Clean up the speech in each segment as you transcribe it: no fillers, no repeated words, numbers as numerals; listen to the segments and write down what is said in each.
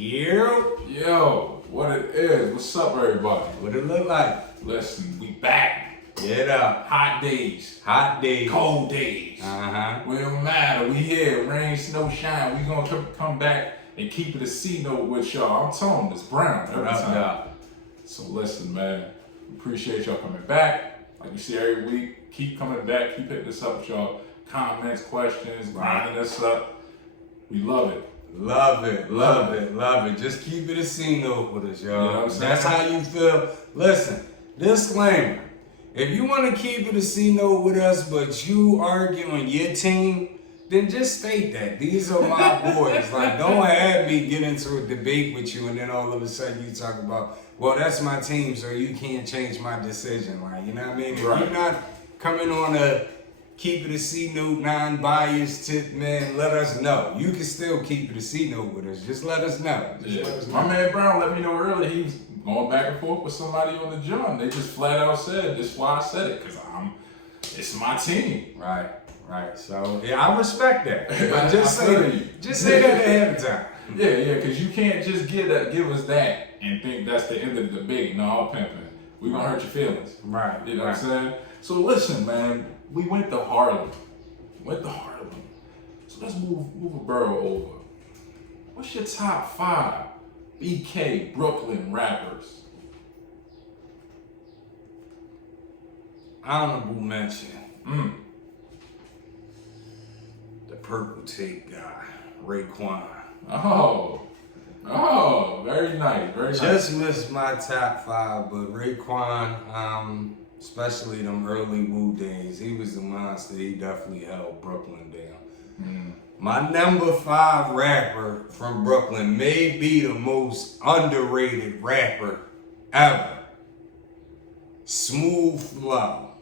Yo, what it is? What's up, everybody? What it look like? Listen, we back. Get up. Hot days. Hot days. Cold days. We don't matter. We here. Rain, snow, shine. We gonna come back and keep it a C note with y'all. I'm telling you, it's brown every time. So listen, man. Appreciate y'all coming back. Like you see every week, keep coming back. Keep hitting us up with y'all comments, questions, grinding us up. We love it. Love it. Just keep it a C note with us, y'all. You know what I'm saying? That's how you feel. Listen, disclaimer. If you want to keep it a C note with us, but you argue on your team, then just state that. These are my boys. Like, don't have me get into a debate with you and then all of a sudden you talk about, well, that's my team, so you can't change my decision. Like, you know what I mean? If you're not coming on a keep it a C note, non-biased tip, man, let us know. You can still keep it a C note with us. Just let us know. Let us know. My man Brown let me know earlier he was going back and forth with somebody on the John. They just flat out said, this is why I said it, because it's my team. Right. So, yeah, I respect that. But just say that ahead of time. Yeah, because you can't just give us that and think that's the end of the debate. No, pimping. We're going to hurt your feelings. Right. You know what I'm saying? So listen, man, we went to Harlem. So let's move a borough over. What's your top 5 BK Brooklyn rappers? Honorable mention. The purple tape guy, Raekwon. Oh, very nice, very nice. Just missed my top 5, but Raekwon, especially them early Wu days, he was a monster. He definitely held Brooklyn down. My number 5 rapper from Brooklyn may be the most underrated rapper ever. Smooth flow.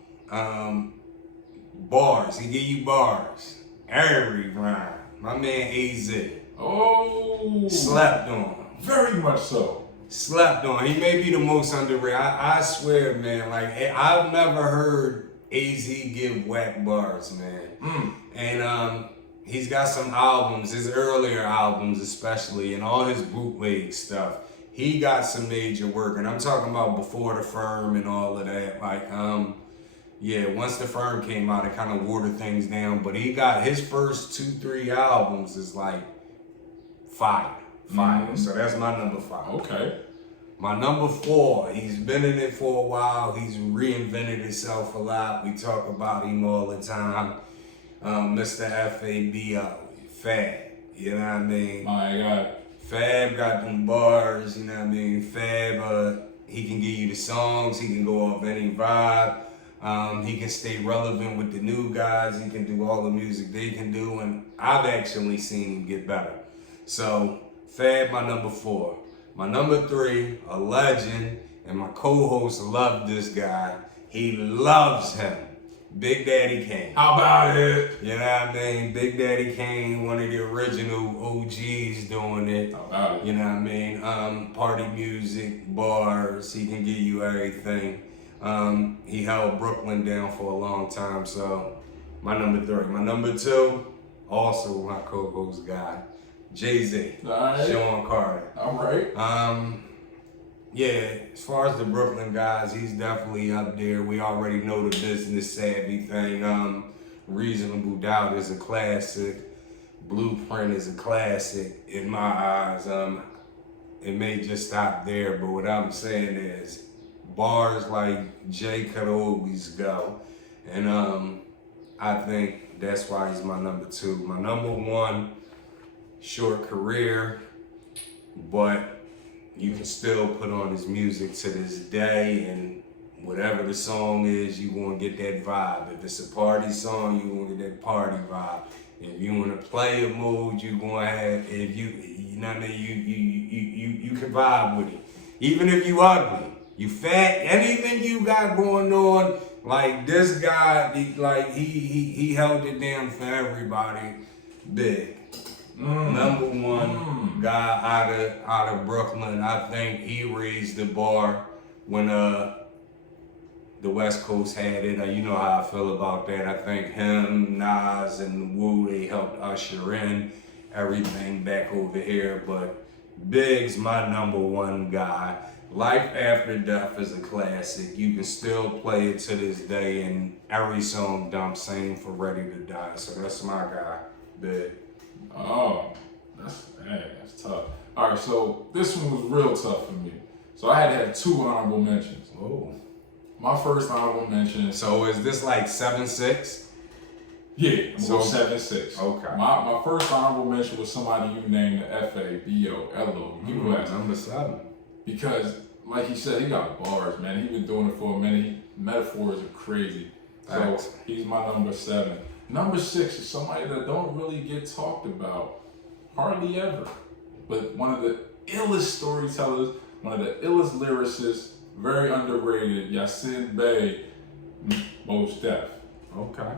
Bars. He give you bars. Every rhyme. My man AZ. Oh. Slept on. Very much so. Slept on. He may be the most underrated. I swear, man, like, I've never heard AZ give whack bars, man. And he's got some albums, his earlier albums especially, and all his bootleg stuff. He got some major work, and I'm talking about before the Firm and all of that. Like, once the Firm came out, it kind of watered things down. But he got his first 2-3 albums is like fire. So that's my number 5. Okay. My number 4, he's been in it for a while. He's reinvented himself a lot. We talk about him all the time. Mr. FABO, Fab. You know what I mean? My God. Fab got them bars, you know what I mean? Fab, he can give you the songs. He can go off any vibe. He can stay relevant with the new guys. He can do all the music they can do. And I've actually seen him get better. So, Fab, my number 4. My number 3, a legend, and my co-host love this guy. He loves him. Big Daddy Kane. How about it? You know what I mean? Big Daddy Kane, one of the original OGs doing it. How about it? You know what I mean? Party music, bars, he can give you everything. He held Brooklyn down for a long time, so my number 3. My number 2, also my co-host guy, Jay-Z, Sean Carter. All right. As far as the Brooklyn guys, he's definitely up there. We already know the business savvy thing. Reasonable Doubt is a classic. Blueprint is a classic in my eyes. It may just stop there, but what I'm saying is bars like Jay could always go. And I think that's why he's my number 2. My number 1, short career, but you can still put on his music to this day, and whatever the song is, you want to get that vibe. If it's a party song, you want to get that party vibe. If you want to play a mood, you going to have, if you know what I mean, you can vibe with it. Even if you ugly, you fat, anything you got going on, like this guy, he held it down for everybody. Big. Number 1 guy out of Brooklyn. I think he raised the bar when the West Coast had it. You know how I feel about that. I think him, Nas, and Wu, they helped usher in everything back over here. But Big's my number one guy. Life After Death is a classic. You can still play it to this day, and every song dumps. Same for Ready to Die. So that's my guy, Big. Oh, that's tough. All right, so this one was real tough for me. So I had to have 2 honorable mentions. Oh. My first honorable mention. So is this like 7-6? Yeah, so 7-6. Okay. My first honorable mention was somebody you named the F-A-B-O-L-O. Number 7. Because, like he said, he got bars, man. He's been doing it for a minute. Metaphors are crazy. So he's my number 7. Number 6 is somebody that don't really get talked about, hardly ever. But one of the illest storytellers, one of the illest lyricists, very underrated, Yasin Bey, Mos Def. Okay.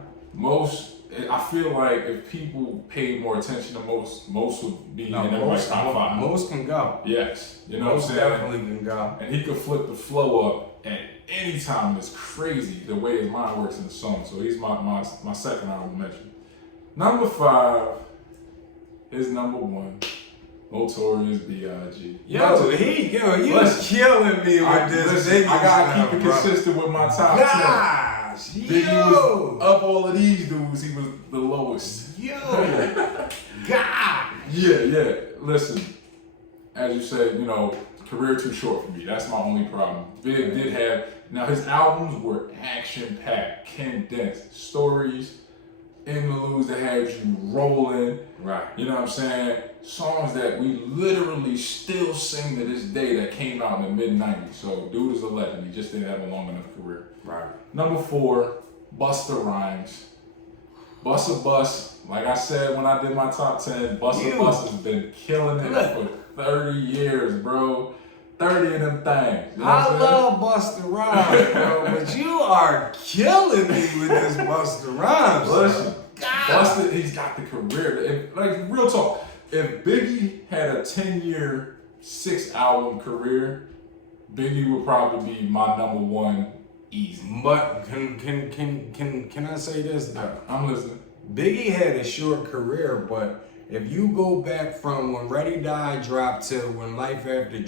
I feel like if people paid more attention to Mos would be in everybody's top 5. Mos can go. Yes. You know what I'm saying? Definitely can go. And he could flip the flow up at any time. It's crazy the way his mind works in the song. So he's my second honorable mention. Number 5 is number 1. Notorious B.I.G. You was killing me with this. I gotta keep it consistent with my top 10. Gosh, Biggie was up all of these dudes. He was the lowest. God. Yeah. Listen, as you said, career too short for me. That's my only problem. Big did have. Now his albums were action-packed, condensed stories, interludes that had you rolling. Right. You know what I'm saying? Songs that we literally still sing to this day that came out in the mid-90s. So dude is a legend. He just didn't have a long enough career. Right. Number 4, Busta Rhymes. Busta Bus, like I said when I did my top 10, Busta Bus has been killing it for 30 years, bro. 30 of them things. You know I love Busta Rhymes, bro, but you are killing me with this Busta Rhymes. Listen, Busta, he's got the career. Like, real talk, if Biggie had a 10-year, 6-album career, Biggie would probably be my number 1 easy. But can I say this though? I'm listening. Biggie had a short career, but if you go back from when Ready to Die dropped to when Life After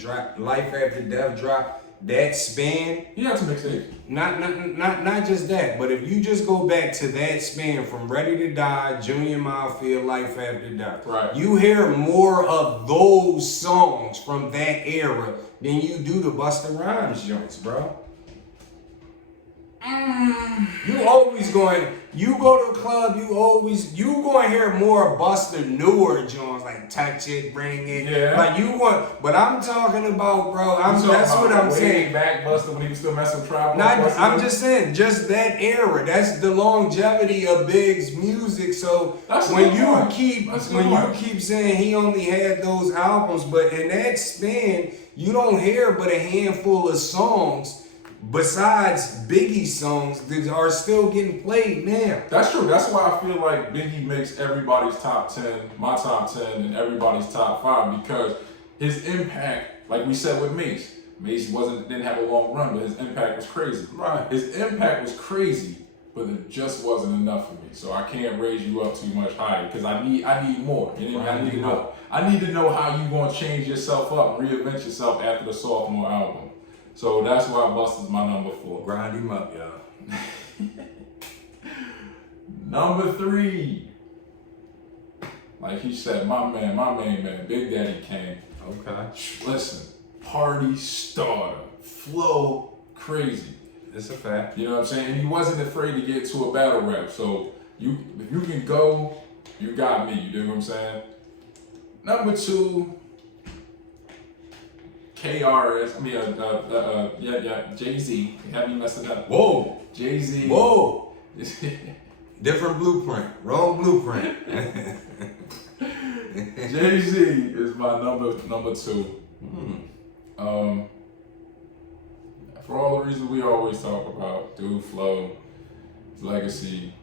Death dropped, that span. He had some mixtapes. Not just that, but if you just go back to that span from Ready to Die, Junior Mafia, Life After Death, right, you hear more of those songs from that era than you do the Busta Rhymes joints, bro. You always you go to a club, you going to hear more Busta newer joints like Touch It, Bring It. Yeah. Like but I'm talking about, bro, that's what I'm saying. Back Busta when he was still messing with Tribal. I'm just saying, just that era. That's the longevity of Big's music. So when you keep saying he only had those albums, but in that span, you don't hear but a handful of songs besides Biggie's songs that are still getting played now. That's true. That's why I feel like Biggie makes everybody's top 10, my top 10, and everybody's top 5, because his impact, like we said with Mace didn't have a long run, but his impact was crazy. Right. His impact was crazy, but it just wasn't enough for me. So I can't raise you up too much higher because I need more. You know, I need to know. I need to know how you gonna change yourself up, reinvent yourself after the sophomore album. So that's why Busta's my number 4. Grind him up, y'all. Number 3. Like he said, my main man, Big Daddy Kane. Okay. Listen, party starter, flow crazy. It's a fact. You know what I'm saying? And he wasn't afraid to get to a battle rap. So if you can go, you got me. You know what I'm saying? Number 2. Jay-Z. You have me messing up. Whoa. Jay-Z. Whoa. Different blueprint. Wrong blueprint. Jay-Z is my number 2. For all the reasons we always talk about, dude, flow, legacy,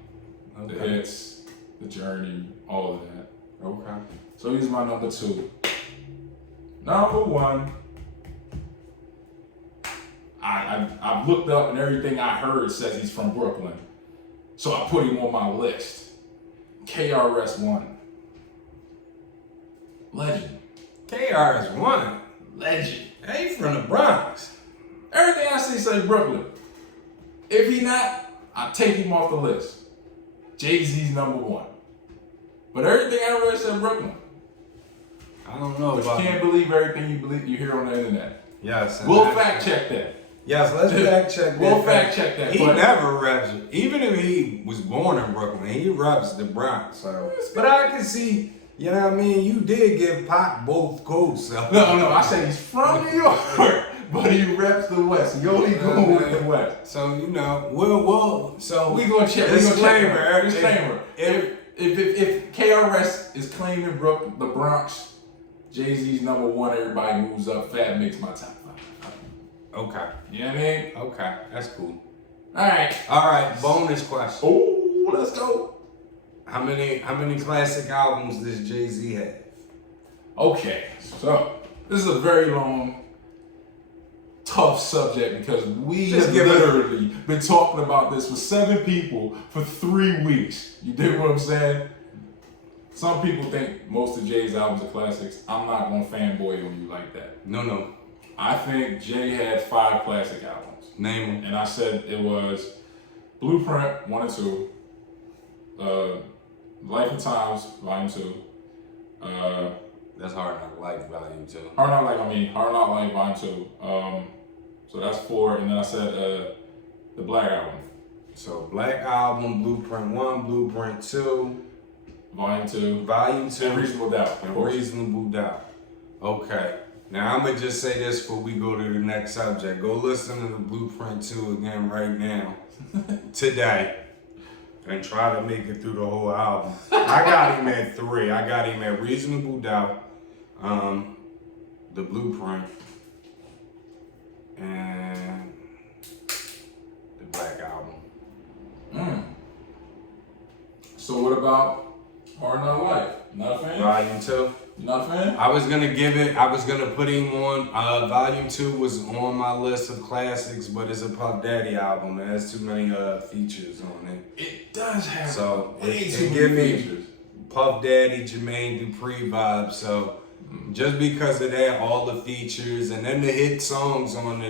the hits, the journey, all of that. Okay. So he's my number 2. Number 1. I've looked up and everything I heard says he's from Brooklyn. So I put him on my list. KRS-One. Legend. KRS-One. Legend. Hey, from the Bronx. Everything I see say Brooklyn. If he not, I take him off the list. Jay-Z's #1. But everything I read said Brooklyn. I don't know But about you can't believe everything you hear on the internet. Yes. We'll fact check that. Yes, let's fact check that. We'll fact check that. He never reps it. Even if he was born in Brooklyn, he reps the Bronx. So. But I can see, you know what I mean? You did give Pac both coasts. So. No, I say he's from New York, but he reps the West. He only going with the West. So, you know, so we gonna check. Disclaimer. Disclaimer. If KRS is claiming the Bronx, Jay-Z's #1, everybody moves up. Fab makes my top 5. Okay. You know what I mean? Okay, that's cool. All right. Bonus question. Oh, let's go. How many classic albums does Jay-Z have? Okay, so this is a very long, tough subject because we have literally been talking about this with 7 people for 3 weeks. You dig what I'm saying? Some people think most of Jay's albums are classics. I'm not gonna fanboy on you like that. No. I think Jay had 5 classic albums. Name them. And I said it was Blueprint 1 and 2, Life and Times Volume 2. That's Hard Knock Life Volume 2. Hard Knock Life Volume 2. So that's 4, and then I said the Black Album. So Black Album, Blueprint 1, Blueprint 2. Volume 2. And Reasonable Doubt. And Reasonable Doubt. Okay. Now I'm gonna just say this before we go to the next subject. Go listen to the Blueprint 2 again right now. Today. And try to make it through the whole album. I got him at 3. I got him at Reasonable Doubt, the Blueprint, and the Black Album. So what about Hard Knock Life? Not a fan? Volume 2. Not a fan? I was gonna put him on, Volume 2 was on my list of classics, but it's a Puff Daddy album. It has too many features on it. It does have so way it too give many me features. Puff Daddy, Jermaine Dupri vibe. So just because of that, all the features, and then the hit songs on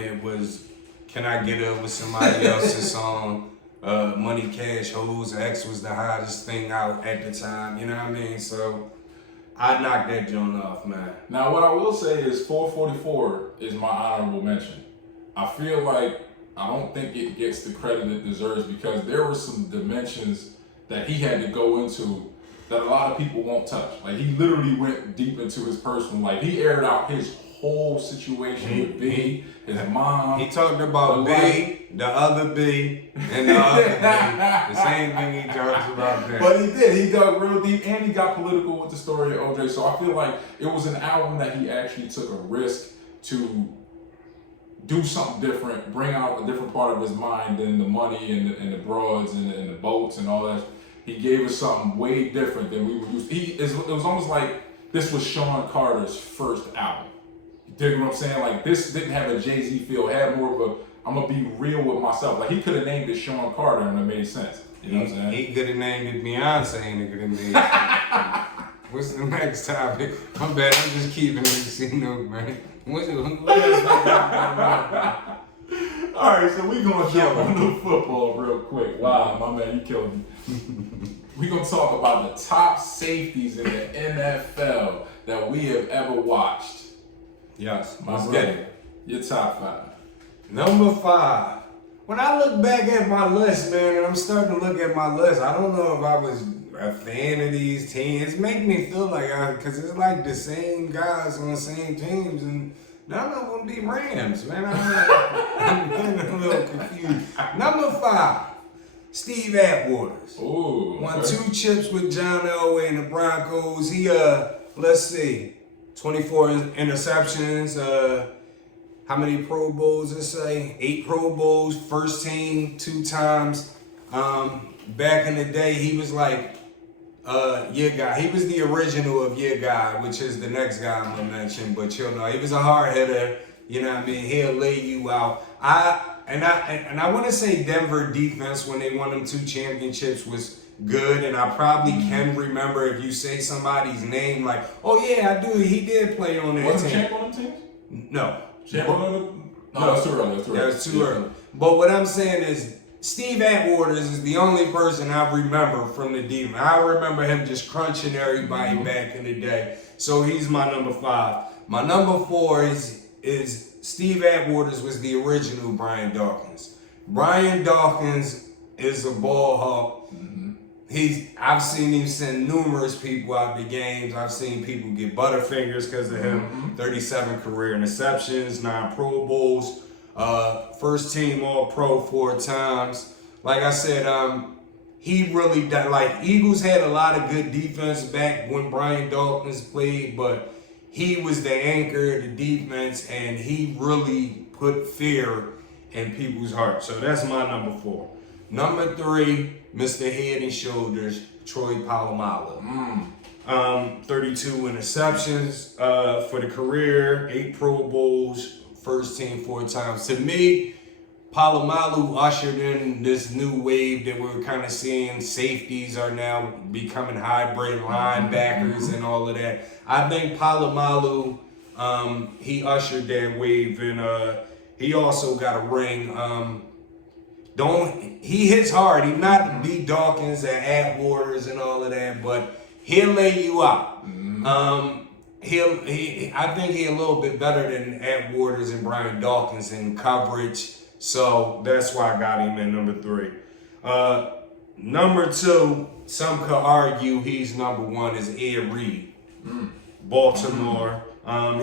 it was Can I Get Up with Somebody Else's song, Money Cash Hoes, X was the hottest thing out at the time, you know what I mean? So I knocked that joint off, man. Now, what I will say is 444 is my honorable mention. I feel like I don't think it gets the credit it deserves because there were some dimensions that he had to go into that a lot of people won't touch. Like, he literally went deep into his personal life. He aired out his whole situation with B, his mom. He talked about B, the other B, and the other B. The same thing he talks about there. But he did. He dug real deep, and he got political with the story of OJ. So I feel like it was an album that he actually took a risk to do something different, bring out a different part of his mind than the money and the broads and the boats and all that. He gave us something way different than we were used to. It was almost like this was Sean Carter's first album. You dig what I'm saying? Like, this didn't have a Jay-Z feel. It had more of a, I'm going to be real with myself. Like, he could have named it Sean Carter and it made sense. You know what I'm saying? He could have named it Beyonce and it could have made sense. What's the next topic? I'm bad. I'm just keeping it C note, man. All right, so we're going to jump on the football real quick. Wow, my man, you killed me. We're going to talk about the top safeties in the NFL that we have ever watched. Yes, Let's get it. Your top 5. Number 5. When I look back at my list, man, and I'm starting to look at my list, I don't know if I was a fan of these teams. It makes me feel like because it's like the same guys on the same teams, and none of them be Rams, man. I'm getting a little confused. Number 5, Steve Atwaters. Ooh. Won 2 chips with John Elway and the Broncos. He, let's see, 24 interceptions, how many Pro Bowls it say? 8 Pro Bowls, first team 2 times. Back in the day, he was like your guy. He was the original of your guy, which is the next guy I'm gonna mention. But you'll know he was a hard hitter. You know what I mean? He'll lay you out. I want to say Denver defense when they won them 2 championships was good, and I probably can remember if you say somebody's name, like, oh yeah, I do. He did play on that Wasn't team. Champ on them teams? No. Champ on them? No, that's too early. Yeah, it's too early. But what I'm saying is, Steve Atwaters is the only person I remember from the defense. I remember him just crunching everybody back in the day. So he's my number 5. My number 4 is Steve Atwaters was the original Brian Dawkins. Brian Dawkins is a ball hawk. I've seen him send numerous people out to games. I've seen people get butterfingers because of him. 37 career interceptions, 9 Pro Bowls, first team All-Pro 4 times. Like I said, he really done, like, Eagles had a lot of good defense back when Brian Dawkins played, but he was the anchor of the defense, and he really put fear in people's hearts. So that's my number 4. Number 3, Mr. Head and Shoulders, Troy Palamala. 32 interceptions for the career, 8 Pro Bowls, first team 4 times. To me, Palamala ushered in this new wave that we're kind of seeing. Safeties are now becoming hybrid linebackers and all of that. I think Palamala, he ushered that wave, and he also got a ring. He hits hard. He's not B. Dawkins and Atwaters and all of that, but he'll lay you out. I think he's a little bit better than Atwaters and Brian Dawkins in coverage, so that's why I got him in number 3. Number 2, some could argue he's number 1, is Ed Reed, Baltimore.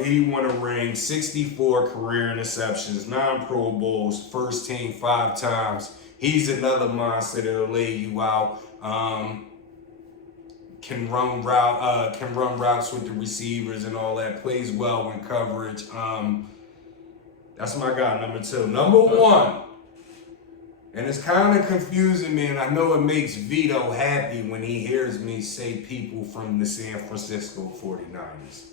He won a ring, 64 career interceptions, 9 Pro Bowls, first team 5 times. He's another monster that'll lay you out. Can run routes with the receivers and all that. Plays well in coverage. That's my guy, number 2. Number 1, and it's kind of confusing me, and I know it makes Vito happy when he hears me say people from the San Francisco 49ers.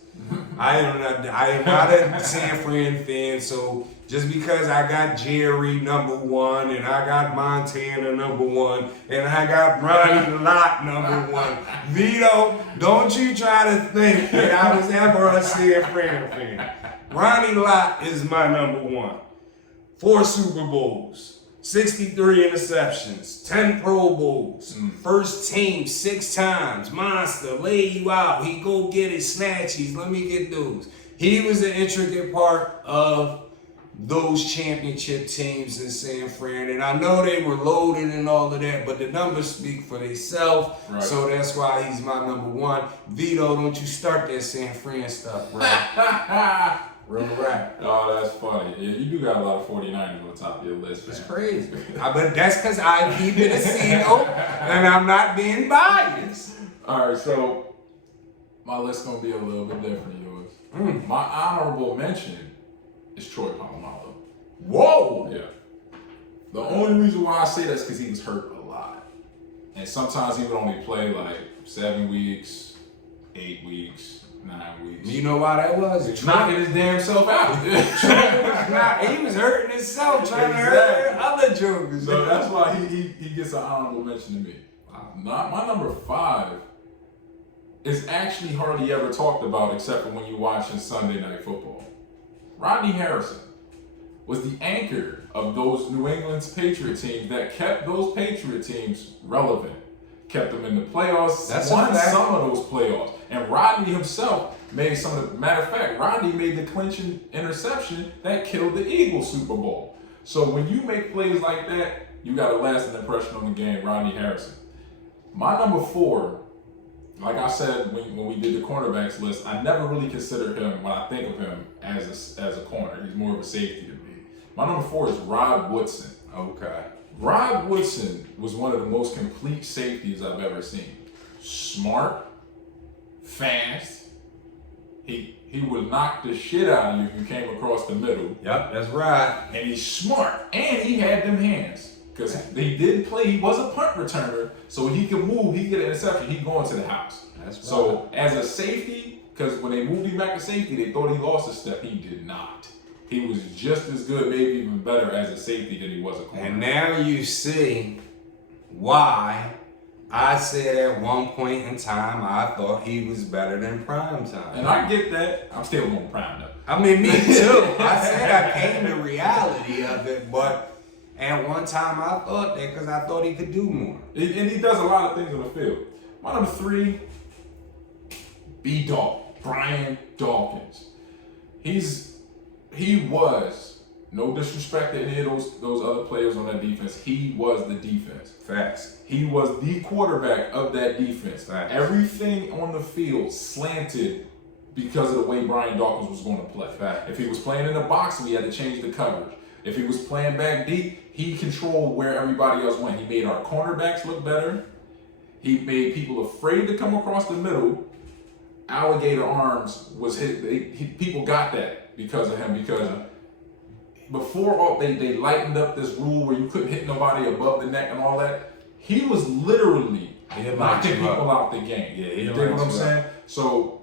I am not a San Fran fan, so just because I got Jerry number 1, and I got Montana number 1, and I got Ronnie Lott number 1, Vito, don't you try to think that I was ever a San Fran fan. Ronnie Lott is my number 1. 4 Super Bowls. 63 interceptions, 10 Pro Bowls, first team 6 times, monster, lay you out, he go get his snatchies, let me get those. He was an intricate part of those championship teams in San Fran, and I know they were loaded and all of that, but the numbers speak for themselves, so that's why he's my number 1. Vito, don't you start that San Fran stuff, bro. Real rap. Oh, that's funny. Yeah, you do got a lot of 49ers on top of your list, man. It's crazy. But that's because I keep it a seal, and I'm not being biased. All right, so my list's going to be a little bit different than yours. My honorable mention is Troy Palamala. Whoa! Yeah. The only reason why I say that is because he was hurt a lot. And sometimes he would only play like 7 weeks, 8 weeks, 9 weeks. You know why that was? He's knocking his damn self out. He was hurting himself trying to hurt other jokers. So that's why he gets an honorable mention to me. My number 5 is actually hardly ever talked about except for when you're watching Sunday Night Football. Rodney Harrison was the anchor of those New England's Patriot teams that kept those Patriot teams relevant. Kept them in the playoffs, won some of those playoffs. And Rodney himself made some of the, matter of fact, Rodney made the clinching interception that killed the Eagles Super Bowl. So when you make plays like that, you got a lasting impression on the game, Rodney Harrison. My number 4, like I said when we did the cornerbacks list, I never really consider him, when I think of him, as a corner. He's more of a safety to me. My number 4 is Rod Woodson. Okay. Rod Woodson was one of the most complete safeties I've ever seen. Smart, fast. He would knock the shit out of you if you came across the middle. Yep, that's right. And he's smart. And he had them hands. Because they didn't play. He was a punt returner. So he could move. He could get an interception. He'd go into the house. That's right. So as a safety, because when they moved him back to safety, they thought he lost a step. He did not. He was just as good, maybe even better as a safety than he was a corner. And now you see why I said at one point in time, I thought he was better than Prime Time. And I get that. I'm still going Prime though. I mean, me too. I said I came to reality of it, but at one time I thought that because I thought he could do more. And he does a lot of things on the field. My number 3, Brian Dawkins. He was, no disrespect to any of those other players on that defense, he was the defense. Facts. He was the quarterback of that defense. Facts. Everything on the field slanted because of the way Brian Dawkins was going to play. Facts. If he was playing in the box, we had to change the coverage. If he was playing back deep, he controlled where everybody else went. He made our cornerbacks look better. He made people afraid to come across the middle. Alligator arms was his. People got that because of him. Because before they lightened up this rule where you couldn't hit nobody above the neck and all that, he was literally knocking people out the game. Yeah, you dig what I'm saying? So,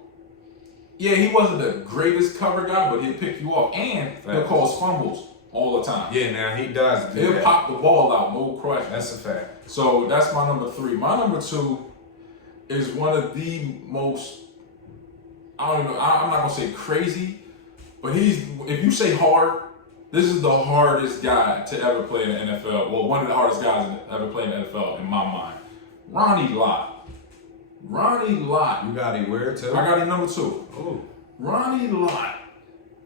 yeah, he wasn't the greatest cover guy, but he'll pick you off. And he'll cause fumbles all the time. Yeah, now he does do He'll that. pop the ball out, no question. That's a fact. So that's my number 3. My number 2 is one of the most, I don't know, I'm not gonna say crazy, but if you say hard, this is the hardest guy to ever play in the NFL. Well, one of the hardest guys to ever play in the NFL in my mind. Ronnie Lott. Ronnie Lott. You got him where too? I got him number 2. Ooh. Ronnie Lott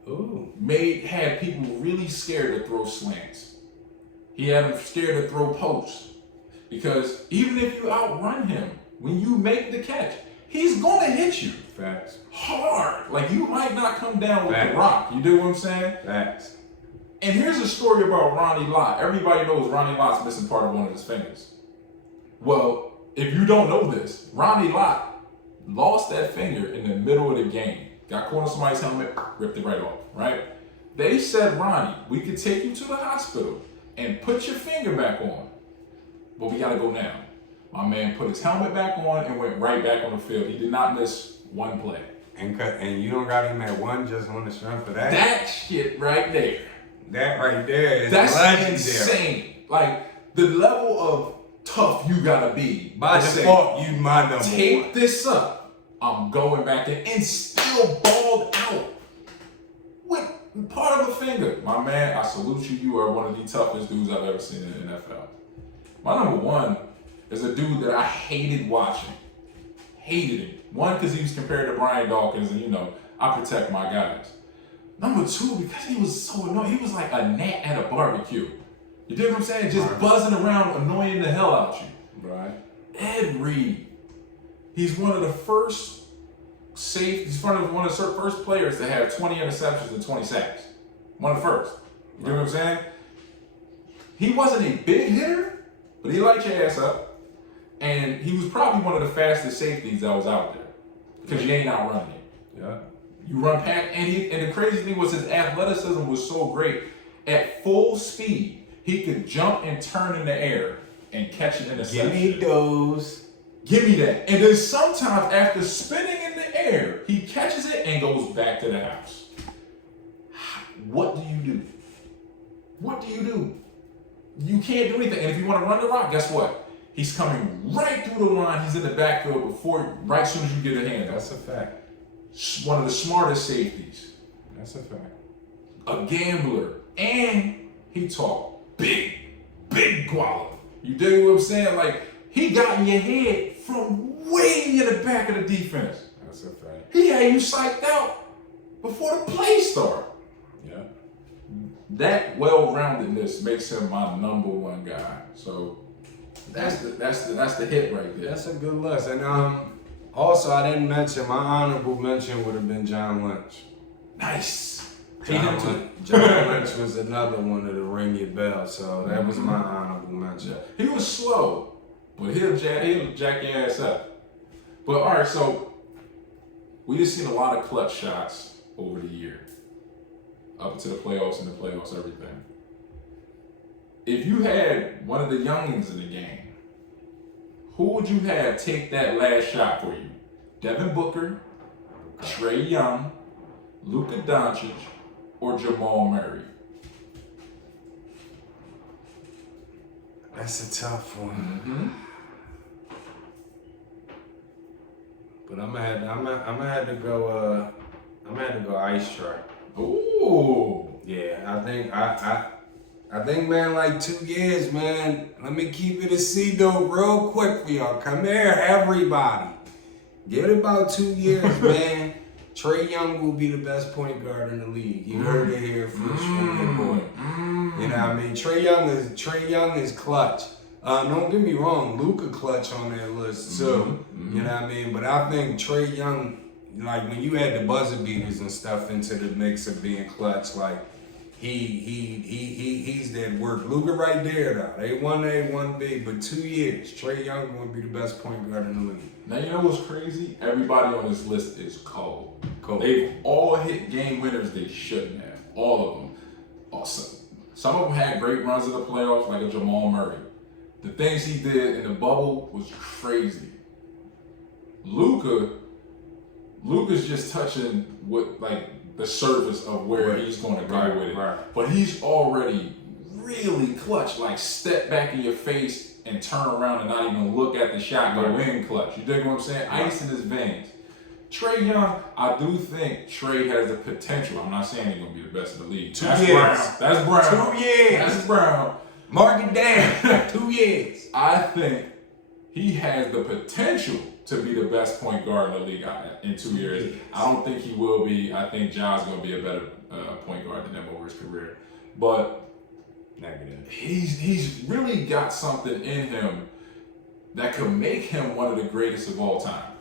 Ooh. had people really scared to throw slants. He had them scared to throw posts. Because even if you outrun him, when you make the catch, he's gonna hit you. Facts. Hard. Like, you might not come down with Facts. the rock. You do what I'm saying? Facts. And here's a story about Ronnie Lott. Everybody knows Ronnie Lott's missing part of one of his fingers. Well, if you don't know this, Ronnie Lott lost that finger in the middle of the game. Got caught on somebody's helmet, ripped it right off, right? They said, Ronnie, we could take you to the hospital and put your finger back on, but we gotta go now. My man put his helmet back on and went right back on the field. He did not miss one play. And you don't got him at 1 just on the strength of that? That shit right there. That right there is That's legendary. insane. Like, the level of tough you gotta be. By default, you my number Take 1. this up. I'm going back in and still balled out with part of a finger. My man, I salute you. You are one of the toughest dudes I've ever seen in the NFL. My number 1 is a dude that I hated watching. Hated him. 1, because he was compared to Brian Dawkins, and I protect my guys. Number 2, because he was so annoying. He was like a gnat at a barbecue. You dig what I'm saying? Just buzzing around, annoying the hell out you. Right. Ed Reed. He's one of the first safeties, one of the first players to have 20 interceptions and 20 sacks. One of the first. You know what I'm saying? He wasn't a big hitter, but he light your ass up. And he was probably one of the fastest safeties that was out there. Because you ain't outrunning him. Yeah. You run past, and the crazy thing was his athleticism was so great. At full speed, he could jump and turn in the air and catch an interception. Give me those. Give me that. And then sometimes after spinning in the air, he catches it and goes back to the house. What do you do? What do you do? You can't do anything. And if you want to run the rock, guess what? He's coming right through the line. He's in the backfield right as soon as you get a hand. That's a fact. One of the smartest safeties. That's a fact. A gambler. And he talked big guala. You dig what I'm saying? Like, he got in your head from way in the back of the defense. That's a fact. He had you psyched out before the play started. Yeah. That well-roundedness makes him my number 1 guy. So that's the hit right there. That's a good list. And also I didn't mention, my honorable mention would have been John Lynch. Nice. John Lynch was another one to ring your bell, so that was my honorable mention. He was slow, but he'll jack your ass up. But all right, so we just seen a lot of clutch shots over the year, up to the playoffs and everything. If you had one of the youngins in the game, who would you have take that last shot for you? Devin Booker, Trey Young, Luka Doncic, or Jamal Murray? That's a tough one. Mm-hmm. But I'm gonna have to go Ice Tray. Ooh. Yeah, I think, man, like 2 years, man. Let me keep it a C though, real quick for y'all. Come here, everybody. Get about 2 years, man. Trey Young will be the best point guard in the league. You heard it here first from your boy. You know what I mean? Trey Young is clutch. Don't get me wrong, Luka clutch on that list too. You know what I mean? But I think Trey Young, like when you add the buzzer beaters and stuff into the mix of being clutch, like he's that work. Luka right there though. They 1A, 1B, but 2 years. Trey Young will be the best point guard in the league. Now you know what's crazy? Everybody on this list is cold. They've all hit game winners they shouldn't have. All of them. Awesome. Some of them had great runs in the playoffs, like a Jamal Murray. The things he did in the bubble was crazy. Luka's just touching what like the surface of where he's going to go with it. Right. But he's already really clutch, like step back in your face and turn around and not even look at the shot, go in clutch. You dig what I'm saying? Ice in his veins. Trey Young, I do think Trey has the potential. I'm not saying he's gonna be the best in the league. 2 That's years. Brown. That's Brown. 2 years. That's Brown. Mark it down. 2 years. I think he has the potential to be the best point guard in the league in 2 years. I don't think he will be. I think Ja's going to be a better point guard than him over his career. But he's really got something in him that could make him one of the greatest of all time.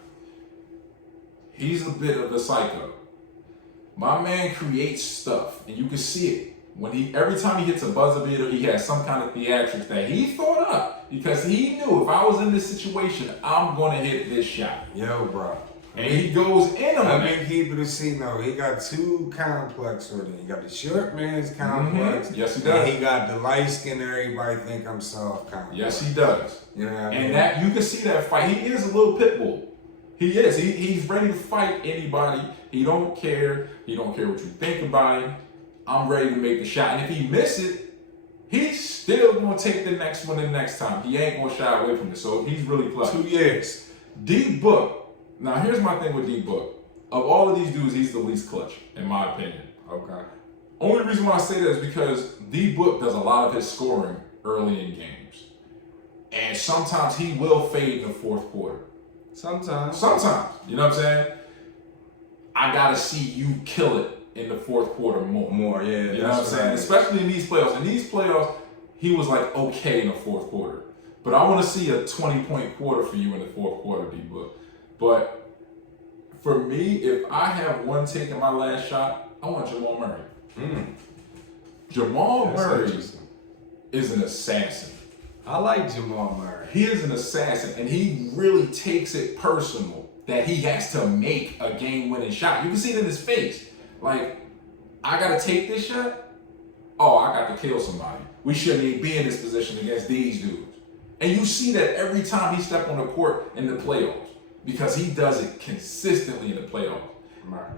He's a bit of a psycho. My man creates stuff, and you can see it. Every time he hits a buzzer beater, he has some kind of theatrics that he thought up because he knew if I was in this situation, I'm gonna hit this shot. Yo, bro. And he goes in on I it. mean, keep it a C though. He got two complex with it. He got the short man's complex. Yes, he does. And he got the light skin everybody think I'm soft complex. Yes, he does. You know what I mean? And that you can see that fight. He is a little pit bull. He is. He's ready to fight anybody. He don't care. He don't care what you think about him. I'm ready to make the shot. And if he misses it, he's still going to take the next one the next time. He ain't going to shy away from it. So he's really clutch. 2 years. D Book. Now, here's my thing with D Book. Of all of these dudes, he's the least clutch, in my opinion. Okay. Only reason why I say that is because D Book does a lot of his scoring early in games. And sometimes he will fade in the fourth quarter. Sometimes. You know what I'm saying? I got to see you kill it in the fourth quarter more. Yeah. You know what I'm saying? Especially in these playoffs. In these playoffs, he was like okay in the fourth quarter. But I want to see a 20-point quarter for you in the fourth quarter, D-Book. But for me, if I have one take in my last shot, I want Jamal Murray. Jamal Murray is an assassin. I like Jamal Murray. He is an assassin, and he really takes it personal that he has to make a game-winning shot. You can see it in his face. Like, I got to take this shot? Oh, I got to kill somebody. We shouldn't even be in this position against these dudes. And you see that every time he steps on the court in the playoffs because he does it consistently in the playoffs. Right.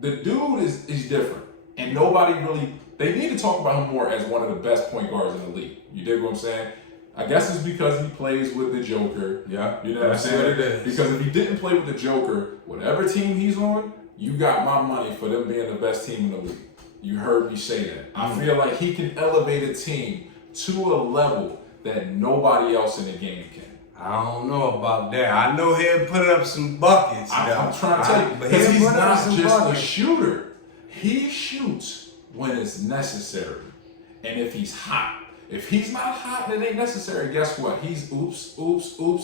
The dude is different. And nobody really, they need to talk about him more as one of the best point guards in the league. You dig what I'm saying? I guess it's because he plays with the Joker. Yeah. You know what I'm saying? What it is. Because if he didn't play with the Joker, whatever team he's on, you got my money for them being the best team in the league. You heard me say that. I feel like he can elevate a team to a level that nobody else in the game can. I don't know about that. I know he'll put up some buckets. I'm trying to tell you, but because he's put up not some just buckets. a shooter. He shoots when it's necessary. And if he's hot. If he's not hot and it ain't necessary, guess what? He's oops,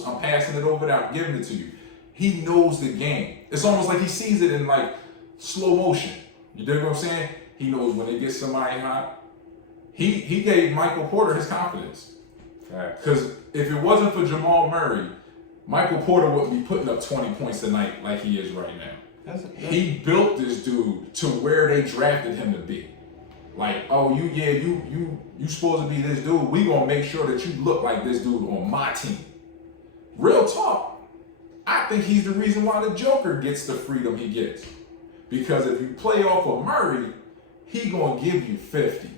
I'm passing it over there, I'm giving it to you. He knows the game. It's almost like he sees it in like slow motion. You dig what I'm saying? He knows when it gets somebody hot. He gave Michael Porter his confidence. Because if it wasn't for Jamal Murray, Michael Porter wouldn't be putting up 20 points tonight like he is right now. He built this dude to where they drafted him to be. Like, oh, you supposed to be this dude. We gonna make sure that you look like this dude on my team. Real talk. I think he's the reason why the Joker gets the freedom he gets. Because if you play off of Murray, he gonna give you 50.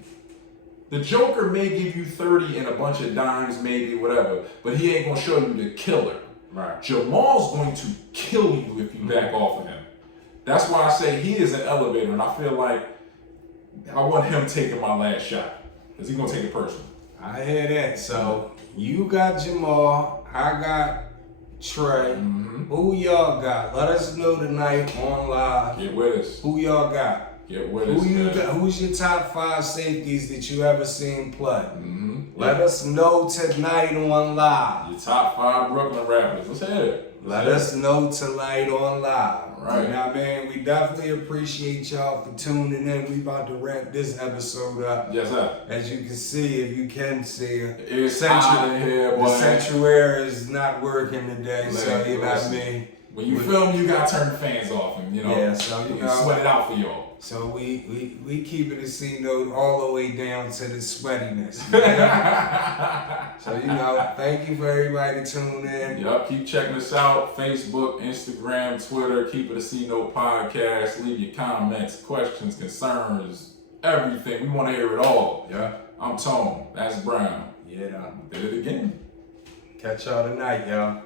The Joker may give you 30 and a bunch of dimes, maybe, whatever, but he ain't gonna show you the killer. Right. Jamal's going to kill you if you back off of him. That's why I say he is an elevator, and I feel like I want him taking my last shot because he's gonna take it personal. I hear that. So you got Jamal, I got Trey. Who y'all got? Let us know tonight on live. Get with us. Who y'all got? Get with us. Who's your top 5 safeties that you ever seen play? Let us know tonight on live. Your top 5 Brooklyn rappers. Let's hear it. Let us know tonight on live. Right. You know what I mean? We definitely appreciate y'all for tuning in. We about to wrap this episode up. Yes, sir. As you can see, if you can see it, It's hot in here, boy. the sanctuary is not working today, so you know what I mean? When you film, you gotta turn the fans off and, you know, Yeah, so, you know, sweat it out for y'all. So we keep it a C note all the way down to the sweatiness. You know? So, you know, thank you for everybody tuning in. Yup, keep checking us out. Facebook, Instagram, Twitter. Keep it a C Note Podcast. Leave your comments, questions, concerns, everything. We want to hear it all. Yeah. I'm Tone. That's Brown. Yeah. Did it again. Catch y'all tonight, y'all.